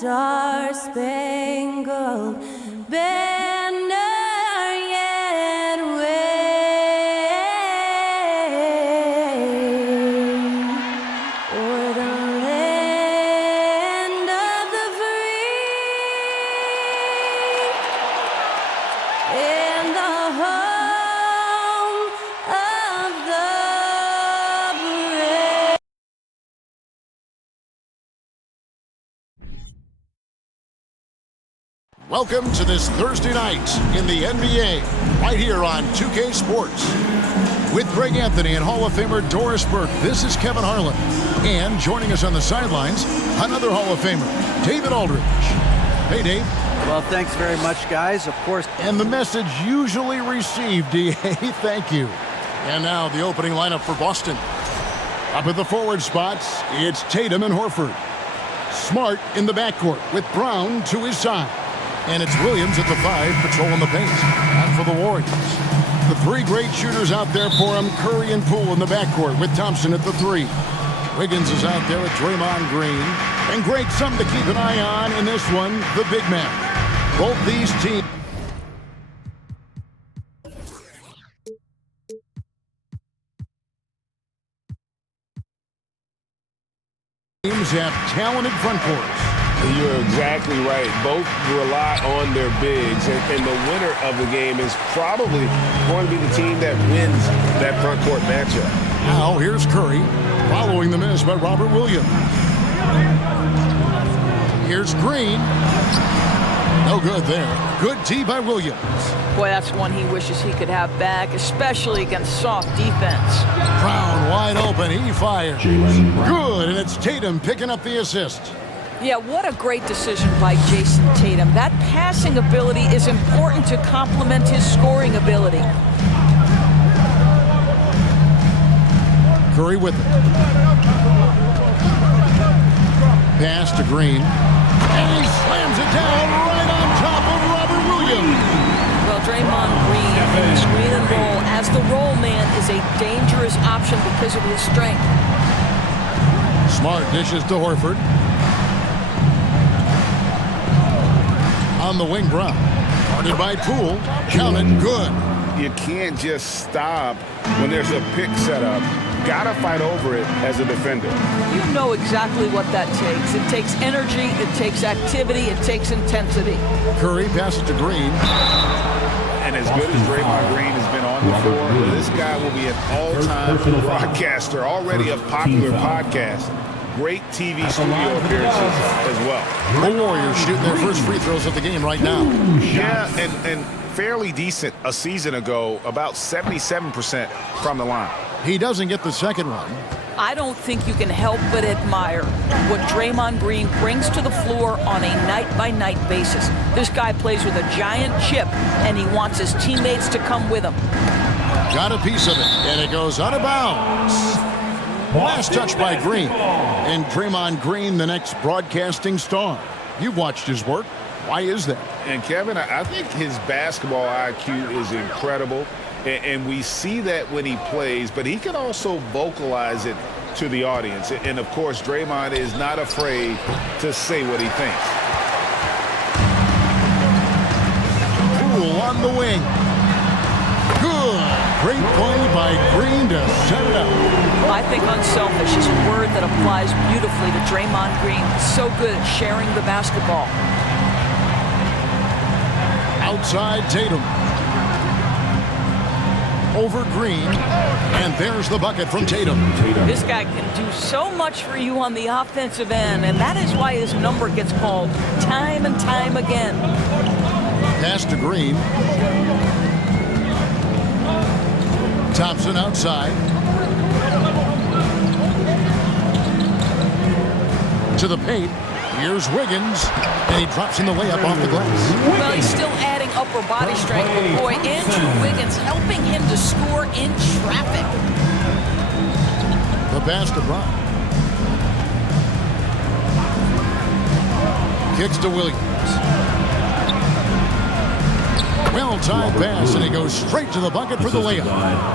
star-spangled banner yet wave o'er the land of the free and the home of the brave. Welcome to this Thursday night in the NBA, right here on 2K Sports. With Greg Anthony and Hall of Famer Doris Burke, this is Kevin Harlan. And joining us on the sidelines, another Hall of Famer, David Aldridge. Hey, Dave. Well, thanks very much, guys. Of course. And the message usually received, DA, thank you. And now the opening lineup for Boston. Up at the forward spots, it's Tatum and Horford. Smart in the backcourt with Brown to his side. And it's Williams at the 5, patrolling the paint. And for the Warriors, the three great shooters out there for him, Curry and Poole in the backcourt with Thompson at the 3. Wiggins is out there with Draymond Green. And Greg, something to keep an eye on in this one, the big man. Both these teams have talented front courts. You're exactly right. Both rely on their bigs, and the winner of the game is probably going to be the team that wins that front court matchup. Now here's Curry, following the miss by Robert Williams. Here's Green. No good there. Good tee by Williams. Boy, that's one he wishes he could have back, especially against soft defense. Brown wide open. He fires. Good, and it's Tatum picking up the assist. Yeah, what a great decision by Jason Tatum. That passing ability is important to complement his scoring ability. Curry with it. Pass to Green. And he slams it down right on top of Robert Williams. Well, Draymond Green, screen and roll as the roll man, is a dangerous option because of his strength. Smart dishes to Horford. On the wing, Brown. Guarded by Poole. Counted. Good. You can't just stop when there's a pick set up. Gotta fight over it as a defender. You know exactly what that takes. It takes energy, it takes activity, it takes intensity. Curry passes to Green. And as good as Draymond Green has been on the floor, this guy will be an all-time broadcaster, already a popular podcast. Great TV studio appearances as well. The Warriors shooting their first free throws of the game right now. Yeah, and fairly decent a season ago, about 77% from the line. He doesn't get the second one. I don't think you can help but admire what Draymond Green brings to the floor on a night-by-night basis. This guy plays with a giant chip, and he wants his teammates to come with him. Got a piece of it, and it goes out of bounds. Last touch by Green. And Draymond Green, the next broadcasting star. You've watched his work. Why is that? And Kevin, I think his basketball IQ is incredible. And we see that when he plays, but he can also vocalize it to the audience. And of course, Draymond is not afraid to say what he thinks. Poole on the wing. Good. Great play by Green to set it up. I think unselfish is a word that applies beautifully to Draymond Green. So good at sharing the basketball. Outside Tatum. Over Green. And there's the bucket from Tatum. This guy can do so much for you on the offensive end, and that is why his number gets called time and time again. Pass to Green. Thompson outside. To the paint. Here's Wiggins. And he drops in the layup off the glass. Well, he's still adding upper body strength. But boy, Andrew Wiggins helping him to score in traffic. The pass to Brown. Kicks to Williams. Well-timed pass, and he goes straight to the bucket for the layup.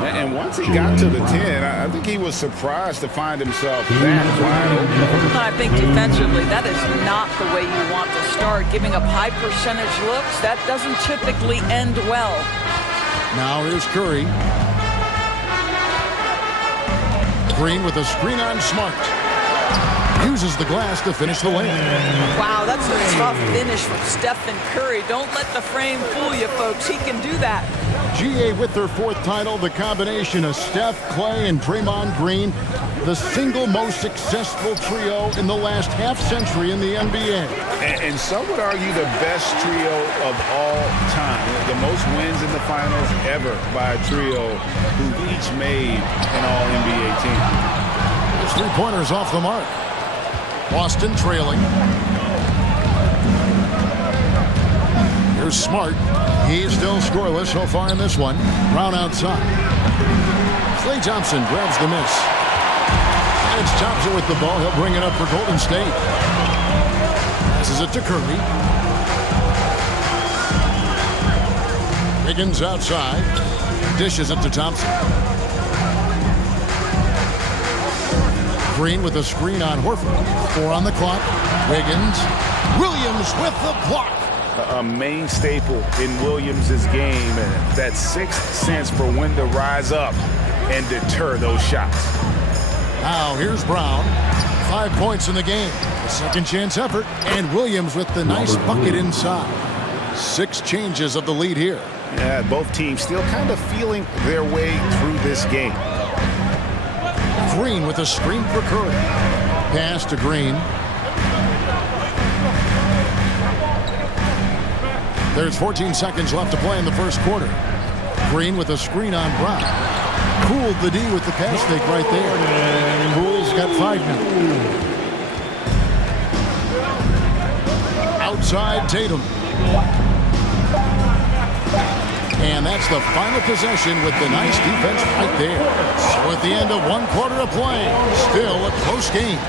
And once he got to the 10, I think he was surprised to find himself that wide open. I think defensively, that is not the way you want to start. Giving up high percentage looks, that doesn't typically end well. Now here's Curry. Green with a screen on Smart. Uses the glass to finish the layup. Wow, that's a tough finish from Stephen Curry. Don't let the frame fool you, folks. He can do that. GA with their 4th title, the combination of Steph, Clay, and Draymond Green, the single most successful trio in the last half-century in the NBA. And some would argue the best trio of all time. The most wins in the finals ever by a trio who've each made an All-NBA team. His three-pointers off the mark. Boston trailing. Here's Smart. He's still scoreless so far in this one. Brown outside. Klay Thompson grabs the miss. And it's Thompson with the ball. He'll bring it up for Golden State. Passes it to Curry. Wiggins outside. Dishes it to Thompson. Green with a screen on Horford. 4 on the clock. Wiggins. Williams with the block. A main staple in Williams' game. That 6th sense for when to rise up and deter those shots. Now here's Brown. 5 points in the game. A second chance effort. And Williams with the nice bucket inside. 6 changes of the lead here. Yeah, both teams still kind of feeling their way through this game. Green with a screen for Curry. Pass to Green. There's 14 seconds left to play in the first quarter. Green with a screen on Brown. Cooled the D with the pass fake right there. And Poole's got 5 now. Outside Tatum. And that's the final possession with the nice defense right there. So at the end of 1 quarter of play, still a close game.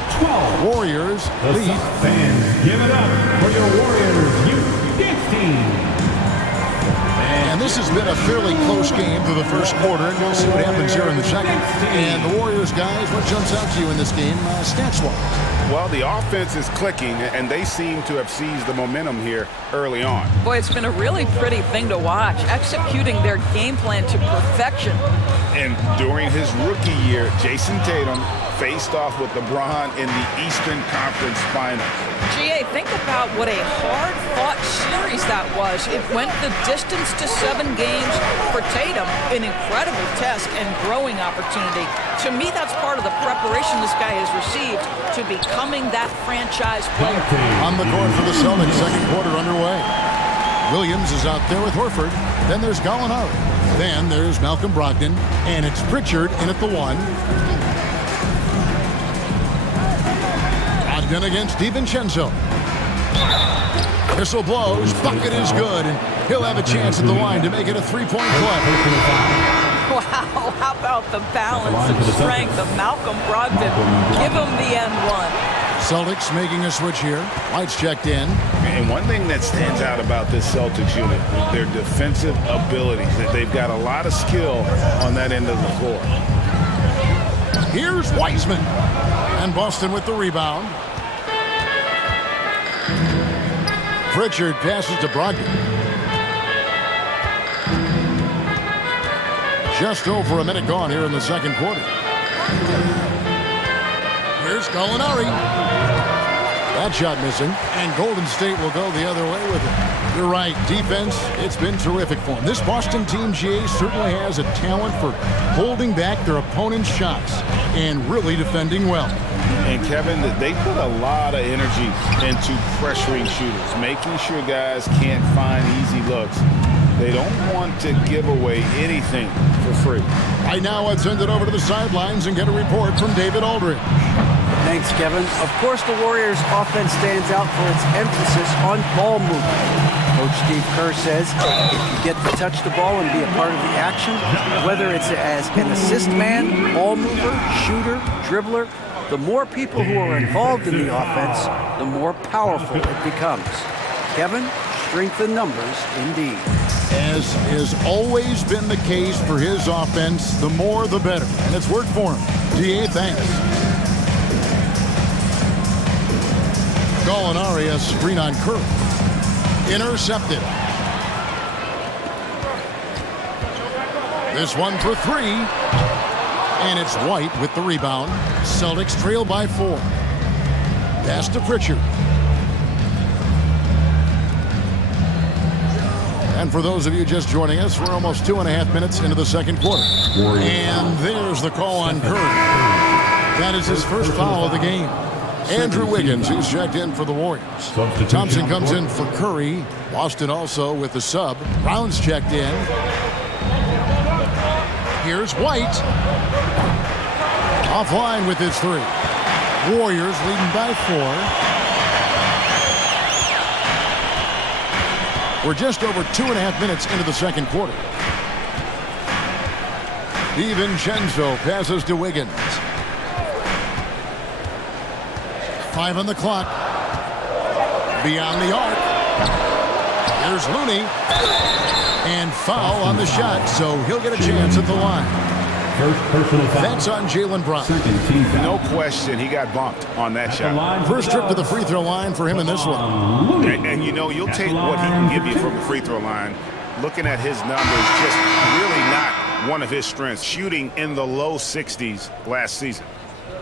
Warriors lead. Fans, give it up for your Warriors youth dance team. And this has been a fairly close game through the first quarter, and we'll see what happens here in the second. And the Warriors, guys, what jumps out to you in this game, stats-wise? Well, the offense is clicking, and they seem to have seized the momentum here early on. Boy, it's been a really pretty thing to watch, executing their game plan to perfection. And during his rookie year, Jason Tatum faced off with LeBron in the Eastern Conference Final. GA, think about what a hard-fought series that was. It went the distance to 7 games. For Tatum, an incredible test and growing opportunity. To me, that's part of the preparation this guy has received to becoming that franchise player. On the court for the Celtics, second quarter underway. Williams is out there with Horford. Then there's Gallinari. Then there's Malcolm Brogdon. And it's Pritchard in at the 1. Brogdon against DiVincenzo. Whistle blows. Bucket is good. And he'll have a chance at the line to make it a 3-point play. Wow, how about the balance and strength of Malcolm Brogdon? Give him the N1. Celtics making a switch here. Lights checked in. And one thing that stands out about this Celtics unit, their defensive abilities. They've got a lot of skill on that end of the floor. Here's Wiseman. And Boston with the rebound. Pritchard passes to Brogdon. Just over a minute gone here in the second quarter. Here's Gallinari. That shot missing. And Golden State will go the other way with it. You're right. Defense, it's been terrific for them. This Boston team, GA, certainly has a talent for holding back their opponent's shots and really defending well. And Kevin, they put a lot of energy into pressuring shooters, making sure guys can't find easy looks. They don't want to give away anything for free. Right now, let's send it over to the sidelines and get a report from David Aldridge. Thanks, Kevin. Of course, the Warriors' offense stands out for its emphasis on ball movement. Coach Steve Kerr says if you get to touch the ball and be a part of the action, whether it's as an assist man, ball mover, shooter, dribbler, the more people who are involved in the offense, the more powerful it becomes. Kevin? Strength in numbers, indeed. As has always been the case for his offense, the more the better. And it's worked for him. DA, thanks. Gallinari, a screen on Curry. Intercepted. This one for three. And it's White with the rebound. Celtics trail by 4. Pass to Pritchard. And for those of you just joining us, we're almost 2.5 minutes into the second quarter. And there's the call on Curry. That is his first foul of the game. Andrew Wiggins, who's checked in for the Warriors. Thompson comes in for Curry. Boston also with the sub. Brown's checked in. Here's White. Offline with his 3. Warriors leading by 4. We're just over 2.5 minutes into the second quarter. DiVincenzo passes to Wiggins. 5 on the clock. Beyond the arc. Here's Looney. And foul on the shot, so he'll get a chance at the line. First personal foul. That's on Jaylen Brown. Second team foul. No question, he got bumped on that shot. First trip to the free throw line for him in this one. And you know, you'll take what he can give you from the free throw line. Looking at his numbers, just really not one of his strengths. Shooting in the low 60s last season.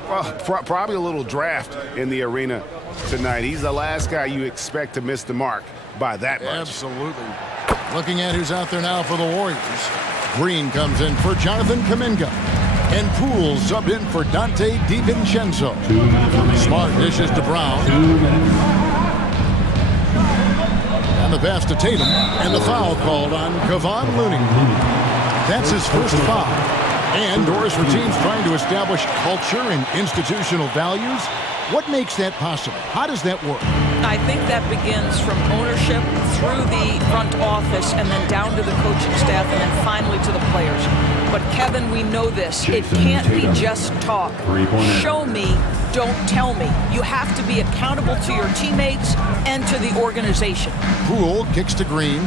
Well, probably a little draft in the arena tonight. He's the last guy you expect to miss the mark by that much. Absolutely. Looking at who's out there now for the Warriors. Green comes in for Jonathan Kuminga. And Poole subbed in for Dante DiVincenzo. Smart dishes to Brown. And the pass to Tatum. And the foul called on Kevon Looney. That's his first foul. And doors for teams trying to establish culture and institutional values. What makes that possible? How does that work? I think that begins from ownership through the front office and then down to the coaching staff and then finally to the players. But Kevin, we know this. It can't be just talk. Show me, don't tell me. You have to be accountable to your teammates and to the organization. Poole kicks to Green.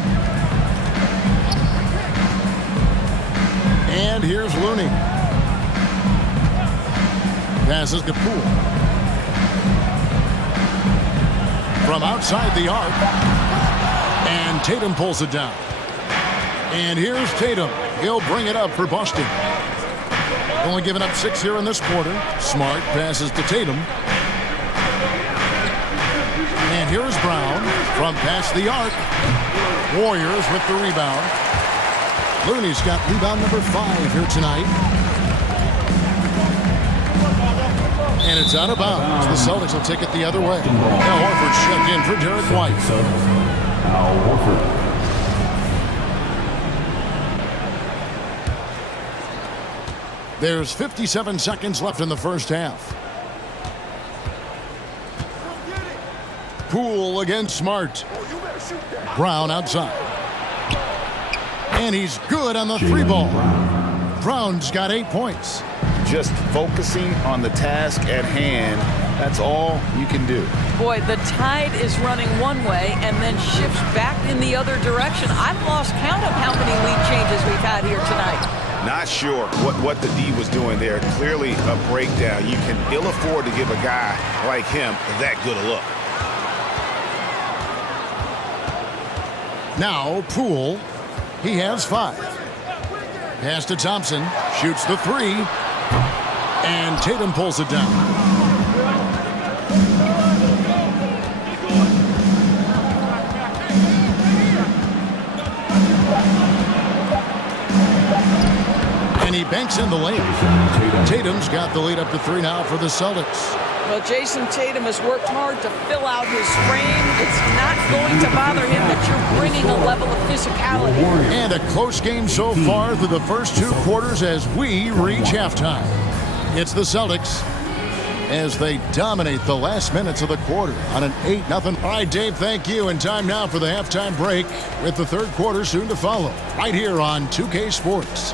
And here's Looney. Passes to Poole. From outside the arc. And Tatum pulls it down. And here's Tatum. He'll bring it up for Boston. Only giving up 6 here in this quarter. Smart passes to Tatum. And here's Brown from past the arc. Warriors with the rebound. Looney's got rebound number 5 here tonight. And it's out of bounds. The Celtics will take it the other way. Now Horford's checked in for Derek White. Al Horford. There's 57 seconds left in the first half. Poole against Smart. Brown outside. And he's good on the 3 ball. Brown's got 8 points. Just focusing on the task at hand, that's all you can do. Boy, the tide is running one way and then shifts back in the other direction. I've lost count of how many lead changes we've had here tonight. Not sure what the D was doing there. Clearly a breakdown. You can ill afford to give a guy like him that good a look. Now Poole, he has 5. Pass to Thompson, shoots the 3, and Tatum pulls it down. And he banks in the lane. Tatum's got the lead up to 3 now for the Celtics. Well, Jason Tatum has worked hard to fill out his frame. It's not going to bother him that you're bringing a level of physicality. And a close game so far through the first 2 quarters as we reach halftime. It's the Celtics as they dominate the last minutes of the quarter on an 8-0. All right, Dave, thank you. And time now for the halftime break with the third quarter soon to follow right here on 2K Sports.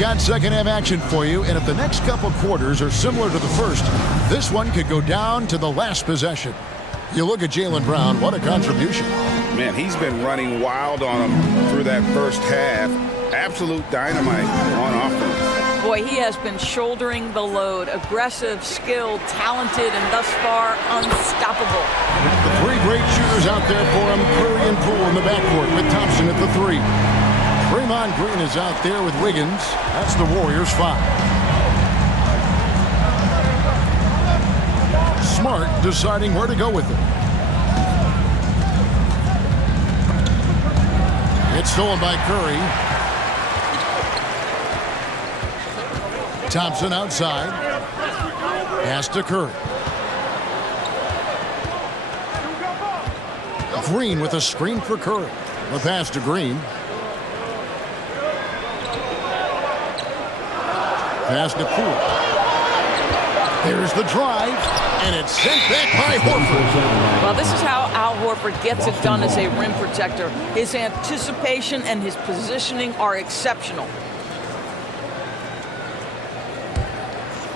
got second half action for you, and if the next couple quarters are similar to the first, this one could go down to the last possession. You look at Jaylen Brown, what a contribution. Man, he's been running wild on him through that first half. Absolute dynamite on offense. Boy, he has been shouldering the load. Aggressive, skilled, talented, and thus far unstoppable. The three great shooters out there for him, Curry and Poole in the backcourt with Thompson at the 3. Draymond Green is out there with Wiggins. That's the Warriors' 5. Smart deciding where to go with it. It's stolen by Curry. Thompson outside. Pass to Curry. Green with a screen for Curry. The pass to Green. Pass to Poole. There's the drive, and it's sent back by Horford. Well, this is how Al Horford gets it done as a rim protector. His anticipation and his positioning are exceptional.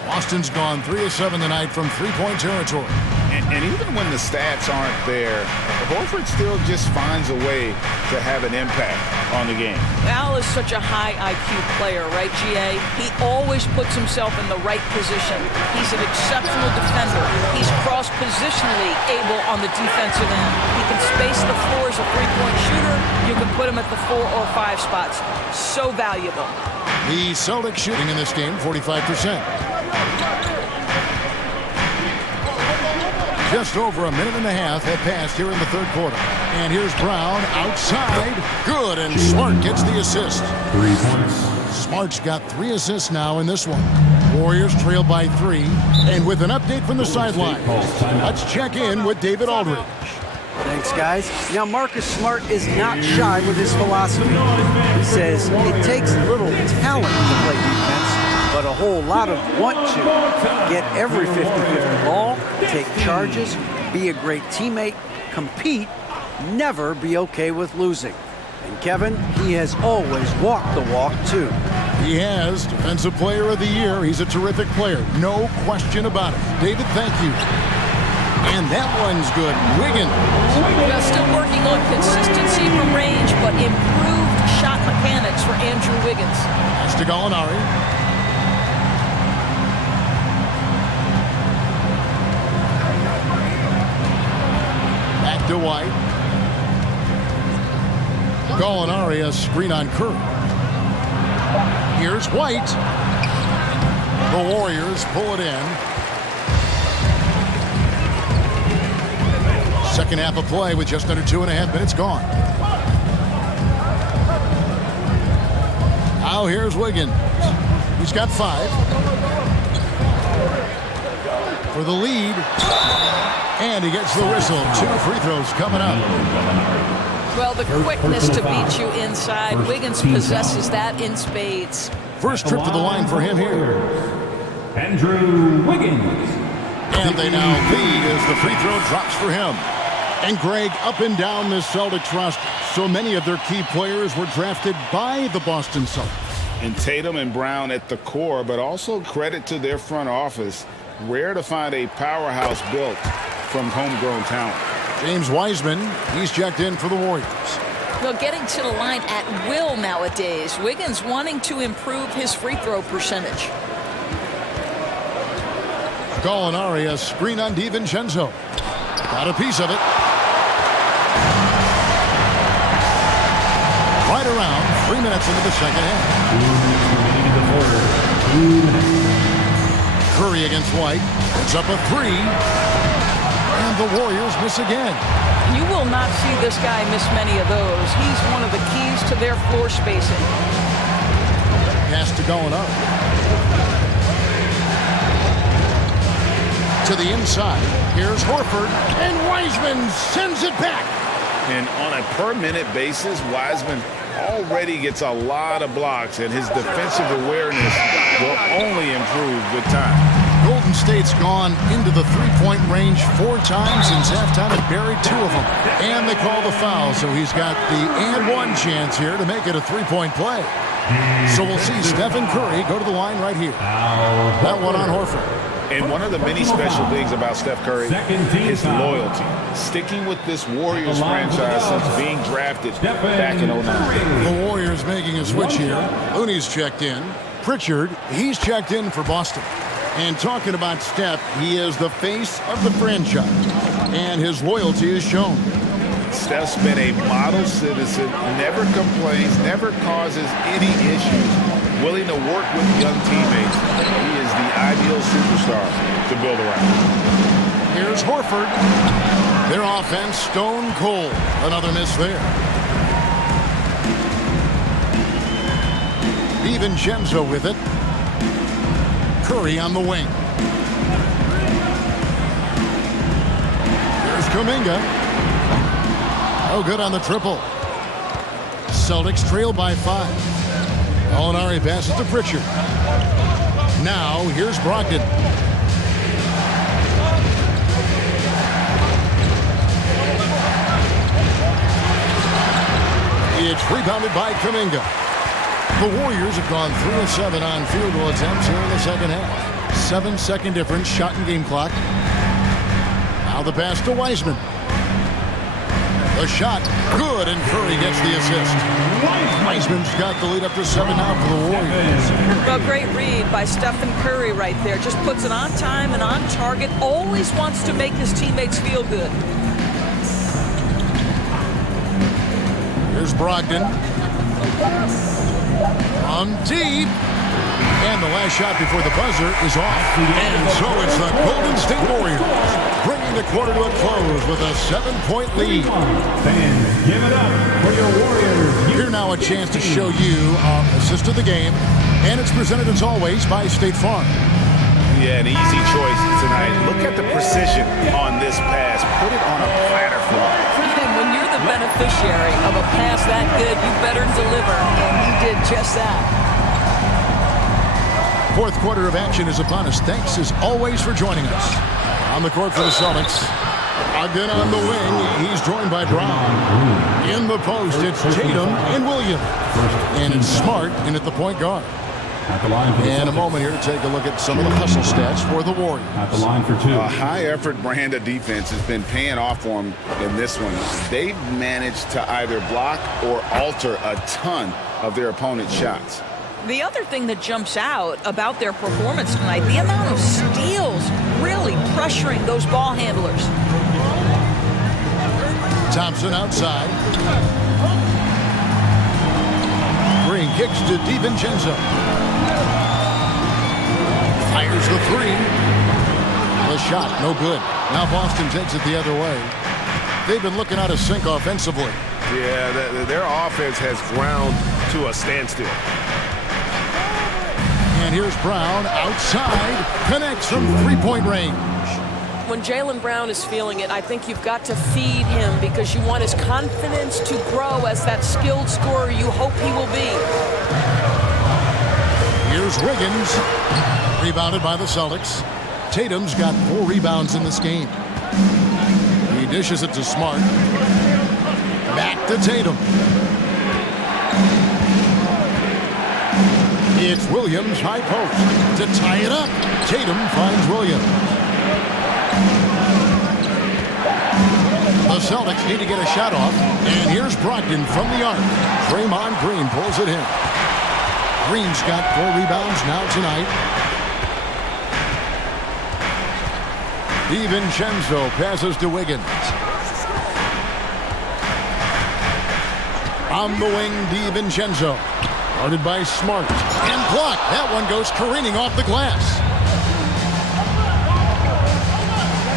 Boston's gone 3 of 7 tonight from three-point territory. And even when the stats aren't there, Horford still just finds a way to have an impact on the game. Al is such a high IQ player, right, GA? He always puts himself in the right position. He's an exceptional defender. He's cross-positionally able on the defensive end. He can space the floor as a three-point shooter. You can put him at the 4 or 5 spots. So valuable. The Celtics shooting in this game, 45%. Just over a minute and a half have passed here in the third quarter. And here's Brown outside. Good, and Smart gets the assist. 3 points. Smart's got 3 assists now in this one. Warriors trail by 3. And with an update from the sideline, let's check in with David Aldridge. Thanks, guys. Now, Marcus Smart is not shy with his philosophy. He says it takes little talent to play defense, but a whole lot of want to. Get every 50-50 ball, take charges, be a great teammate, compete, never be okay with losing. And Kevin, he has always walked the walk, too. He has Defensive Player of the Year. He's a terrific player. No question about it. David, thank you. And that one's good. Wiggins. Well, still working on consistency from range, but improved shot mechanics for Andrew Wiggins. That's to Gallinari. Back to White. Gallinari, a screen on Curry. Here's White. The Warriors pull it in. Second half of play with just under 2.5 minutes gone. Now here's Wiggins. He's got 5. For the lead. And he gets the whistle. 2 free throws coming up. Well, the quickness to beat you inside. Wiggins possesses that in spades. First trip to the line for him here. Andrew Wiggins. And they now lead as the free throw drops for him. And Greg, up and down this Celtics roster, so many of their key players were drafted by the Boston Celtics. And Tatum and Brown at the core, but also credit to their front office. Rare to find a powerhouse built from homegrown talent. James Wiseman, he's checked in for the Warriors. Well, getting to the line at will nowadays. Wiggins wanting to improve his free throw percentage. Gallinari, a screen on DiVincenzo. Got a piece of it. Right around 3 minutes into the second half. Curry against White. It's up a 3. And the Warriors miss again. You will not see this guy miss many of those. He's one of the keys to their floor spacing. Pass to Gallinari. To the inside. Here's Horford. And Wiseman sends it back. And on a per-minute basis, Wiseman already gets a lot of blocks, and his defensive awareness will only improve with time. Golden State's gone into the three-point range 4 times since halftime and buried 2 of them. And they call the foul, so he's got the and 1 chance here to make it a 3-point play. So we'll see Stephen Curry go to the line right here. That one on Horford. And one of the many special things about Steph Curry is loyalty. Sticking with this Warriors franchise since being drafted back in 09. The Warriors making a switch here. Looney's checked in. Pritchard, he's checked in for Boston. And talking about Steph, he is the face of the franchise. And his loyalty is shown. Steph's been a model citizen, never complains, never causes any issues, willing to work with young teammates. He is the ideal superstar to build around. Here's Horford. Their offense stone cold. Another miss there. DiVincenzo with it. Curry on the wing. Here's Kuminga. Oh, good on the triple. Celtics trail by 5. Molinari passes to Pritchard. Now, here's Brogdon. It's rebounded by Kuminga. The Warriors have gone 3 of 7 on field goal attempts here in the second half. 7-second difference, shot and game clock. Now the pass to Wiseman. The shot, good, and Curry gets the assist. Wiseman's got the lead up to 7 now for the Warriors. Well, great read by Stephen Curry right there. Just puts it on time and on target. Always wants to make his teammates feel good. Here's Brogdon. On deep. And the last shot before the buzzer is off. And so it's the Golden State Warriors bringing the quarter to a close with a 7-point lead. Fans, give it up for your Warriors. Here now a chance to show you assist of the game. And it's presented as always by State Farm. Yeah, an easy choice tonight. Look at the precision on this pass. Put it on a platter for him. And when you're the beneficiary of a pass that good, you better deliver. And he did just that. Fourth quarter of action is upon us. Thanks as always for joining us. On the court for the Celtics. Again on the wing, he's joined by Brown. In the post, it's Tatum and Williams. And it's Smart in at the point guard. At the line for the And a Celtics. moment here to take a look at some of the hustle stats for the Warriors. At the line for 2. A high-effort brand of defense has been paying off for them in this one. They've managed to either block or alter a ton of their opponent's shots. The other thing that jumps out about their performance tonight, the amount of steals really pressuring those ball handlers. Thompson outside. Green kicks to DiVincenzo. Fires the 3. The shot, no good. Now Boston takes it the other way. They've been looking out of sync offensively. Yeah, their offense has ground to a standstill. And here's Brown outside. Connects from three-point range. When Jaylen Brown is feeling it, I think you've got to feed him because you want his confidence to grow as that skilled scorer you hope he will be. Here's Wiggins. Rebounded by the Celtics. Tatum's got 4 rebounds in this game. He dishes it to Smart. Back to Tatum. It's Williams, high post. To tie it up, Tatum finds Williams. The Celtics need to get a shot off. And here's Brogdon from the arc. Draymond Green pulls it in. Green's got 4 rebounds now tonight. DiVincenzo passes to Wiggins. On the wing, DiVincenzo. Guarded by Smart. And blocked. That one goes careening off the glass.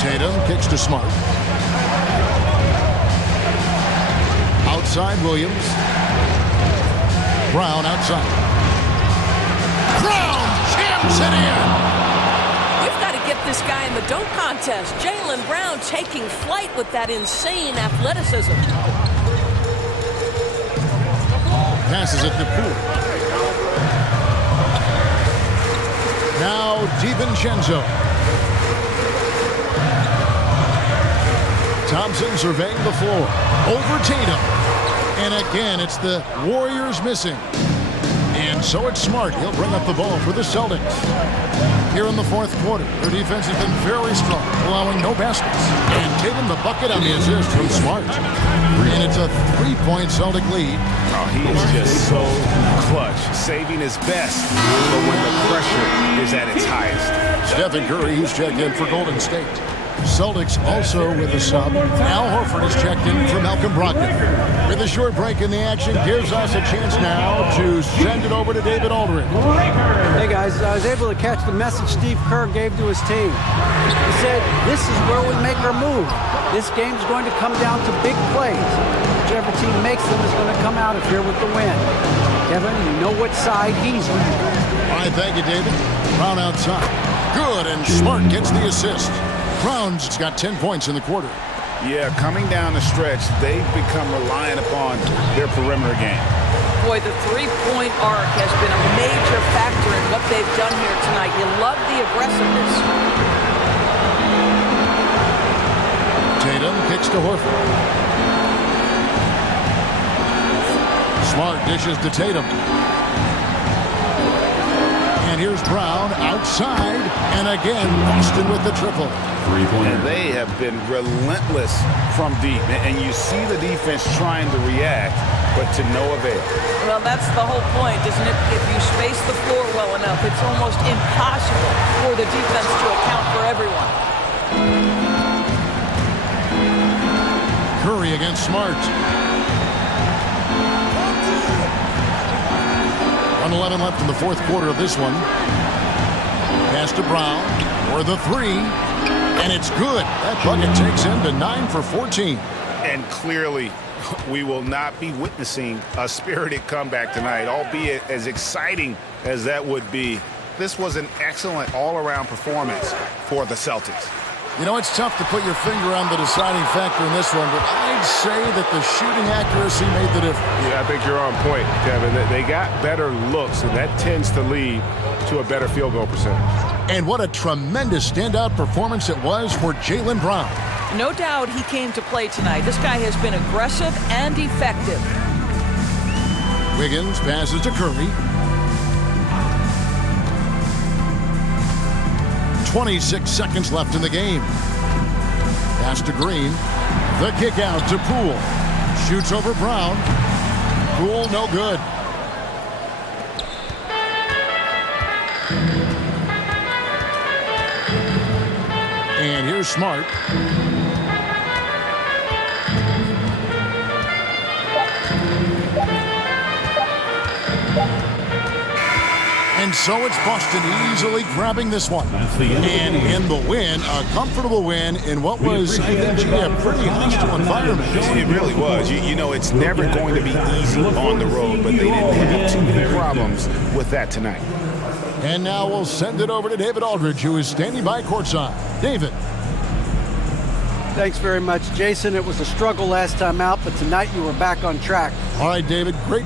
Tatum kicks to Smart. Outside Williams. Brown outside. Brown jams it in. We've got to get this guy in the dunk contest. Jaylen Brown taking flight with that insane athleticism. Passes it to Poole. Now DiVincenzo. Thompson surveying the floor. Over Tatum. And again, it's the Warriors missing. And so it's Smart. He'll bring up the ball for the Celtics. Here in the fourth quarter, their defense has been very strong, allowing no baskets. And taking the bucket on the assist from Smart. And it's a 3-point Celtic lead. Oh, he is just so clutch, saving his best for when the pressure is at its highest. Stephen Curry, who's checked in for Golden State. Celtics also with a sub. Al Horford is checked in for Malcolm Brogdon. With a short break in the action, gives us a chance now to send it over to David Aldridge. Hey guys, I was able to catch the message Steve Kerr gave to his team. He said, this is where we make our move. This game's going to come down to big plays. Whichever team makes them is going to come out of here with the win. Kevin, you know what side he's on. All right, thank you, David. Brown outside. Good, and Smart gets the assist. Brown's got 10 points in the quarter. Yeah, coming down the stretch, they've become reliant upon their perimeter game. Boy, the three-point arc has been a major factor in what they've done here tonight. You love the aggressiveness. Tatum kicks to Horford. Smart dishes to Tatum. And here's Brown outside. And again, Boston with the triple. And they have been relentless from deep. And you see the defense trying to react, but to no avail. Well, that's the whole point, isn't it? If you space the floor well enough, it's almost impossible for the defense to account for everyone. Curry against Smart. 1:11 left in the fourth quarter of this one. Pass to Brown for the three. And it's good. That bucket takes him to 9 for 14. And clearly, we will not be witnessing a spirited comeback tonight, albeit as exciting as that would be. This was an excellent all-around performance for the Celtics. You know, it's tough to put your finger on the deciding factor in this one, but I'd say that the shooting accuracy made the difference. Yeah, I think you're on point, Kevin. They got better looks, and that tends to lead to a better field goal percentage. And what a tremendous standout performance it was for Jaylen Brown. No doubt he came to play tonight. This guy has been aggressive and effective. Wiggins passes to Curry. 26 seconds left in the game. Pass to Green. The kick out to Poole. Shoots over Brown. Poole no good. And here's Smart. And so it's Boston easily grabbing this one. And in the win, a comfortable win in what was, I think, a pretty hostile environment. It really was. You know, it's never going to be easy on the road, but they didn't have too many problems with that tonight. And now we'll send it over to David Aldridge, who is standing by courtside. David. Thanks very much, Jason. It was a struggle last time out, but tonight you were back on track. All right, David, great